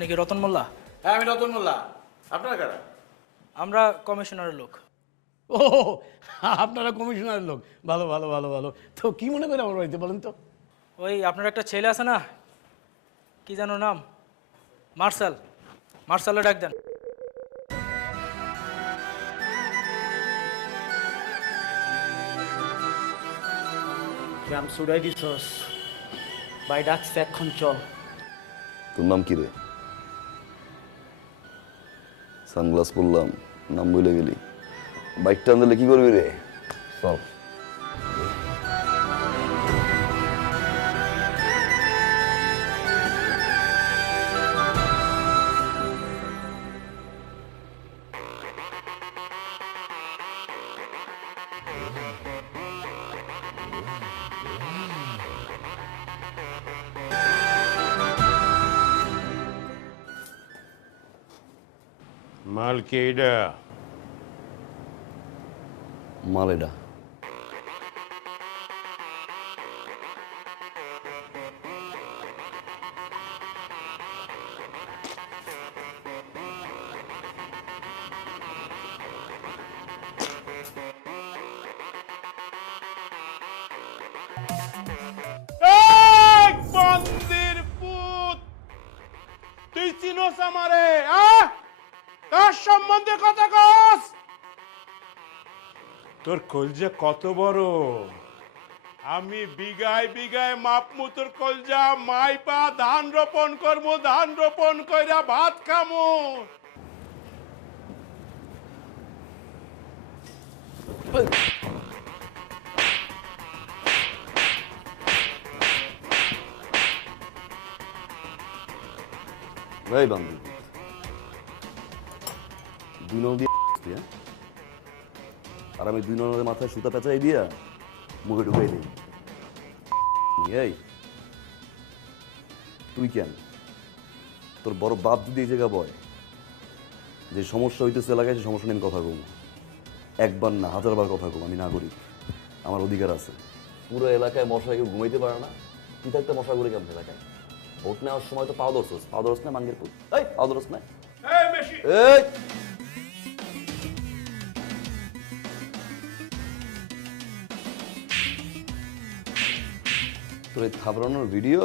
আপনি কি রতন মোল্লা? হ্যাঁ আমি রতন মোল্লা। আপনারা কারা? আমরা কমিশনারের লোক। ও, আপনারা কমিশনারের লোক। ভালো ভালো ভালো ভালো। তো কি মনে করে আমার বাড়িতে বলেন তো? ওই আপনার একটা ছেলে আছে না, কি যেন নাম, মার্শাল। মার্শালে ডাক দেন। গ্রাম সুড়াই দিছস, বাই ডাকছে এখন চল। তোর নাম কি রে? সানগ্লাস পরলাম, নাম বলে গেলি। বাইকটা আনলে কি করবি রে? চল। মাল কে এটা? মালেডা। এই বন্দির পুত, তুই চিনোস আমারে? কার সম্বন্ধে কথা কস? তোর কলজা কত বড়! আমি বিঘায় বিঘায় মাপমু তোর কলজা, মাইপা ধান রোপণ করমু, ধান রোপণ কইরা ভাত খামু। ভাই বান্ধব, দুই নল দিয়ে হ্যাঁ? আর আমি দুই নলের মাথায় সুতা পেঁচাই দিয়া মুখে ঢুকাই দিই। এই তুই কেন? তোর বড় বাপ যদি এই জায়গা বয় যে সমস্যা হইতেছে এলাকায়, সে সমস্যা নিয়ে আমি কথা কম। একবার না, হাজারবার কথা কম। আমি নাগরিক, আমার অধিকার আছে। পুরো এলাকায় মশা কেউ ঘুমাইতে পারে না, তুই থাকতে মশা করে কেমন এলাকায়? ভোট নেওয়ার সময় তো পাও ধরছোস, পাও ধরস না মাঙ্গের পুত? এই পাও ধরস না? এই তোর এই থাবড়ানোর ভিডিও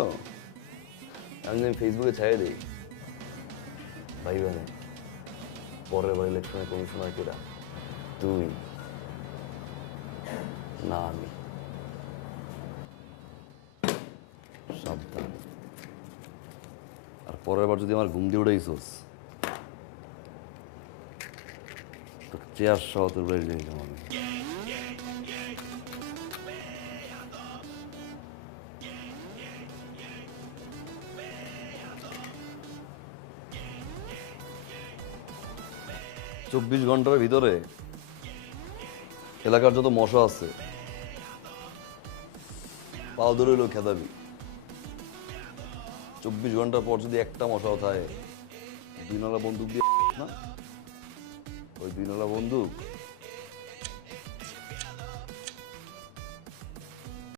আমি ফেসবুকে ছাড়িয়ে দিই। ভাই মানে পরের বার ইলেকশনে কমিশনার কেরা? তুই না আমি। সাবধান। আর পরের বার যদি আমার ঘুম দিয়ে উঠাইছোস, তোর চেয়ার সহ তোর বাড়ি নিয়ে যাবো আমি। 24 ঘন্টার ভিতরে এলাকার যত মশা আছে পাও ধরে হইলেও খেদাবি। 24 ঘন্টার পর যদি একটা মশাও থাকে, দুই নলা বন্দুক দিয়ে না, ওই দুই নলা বন্দুক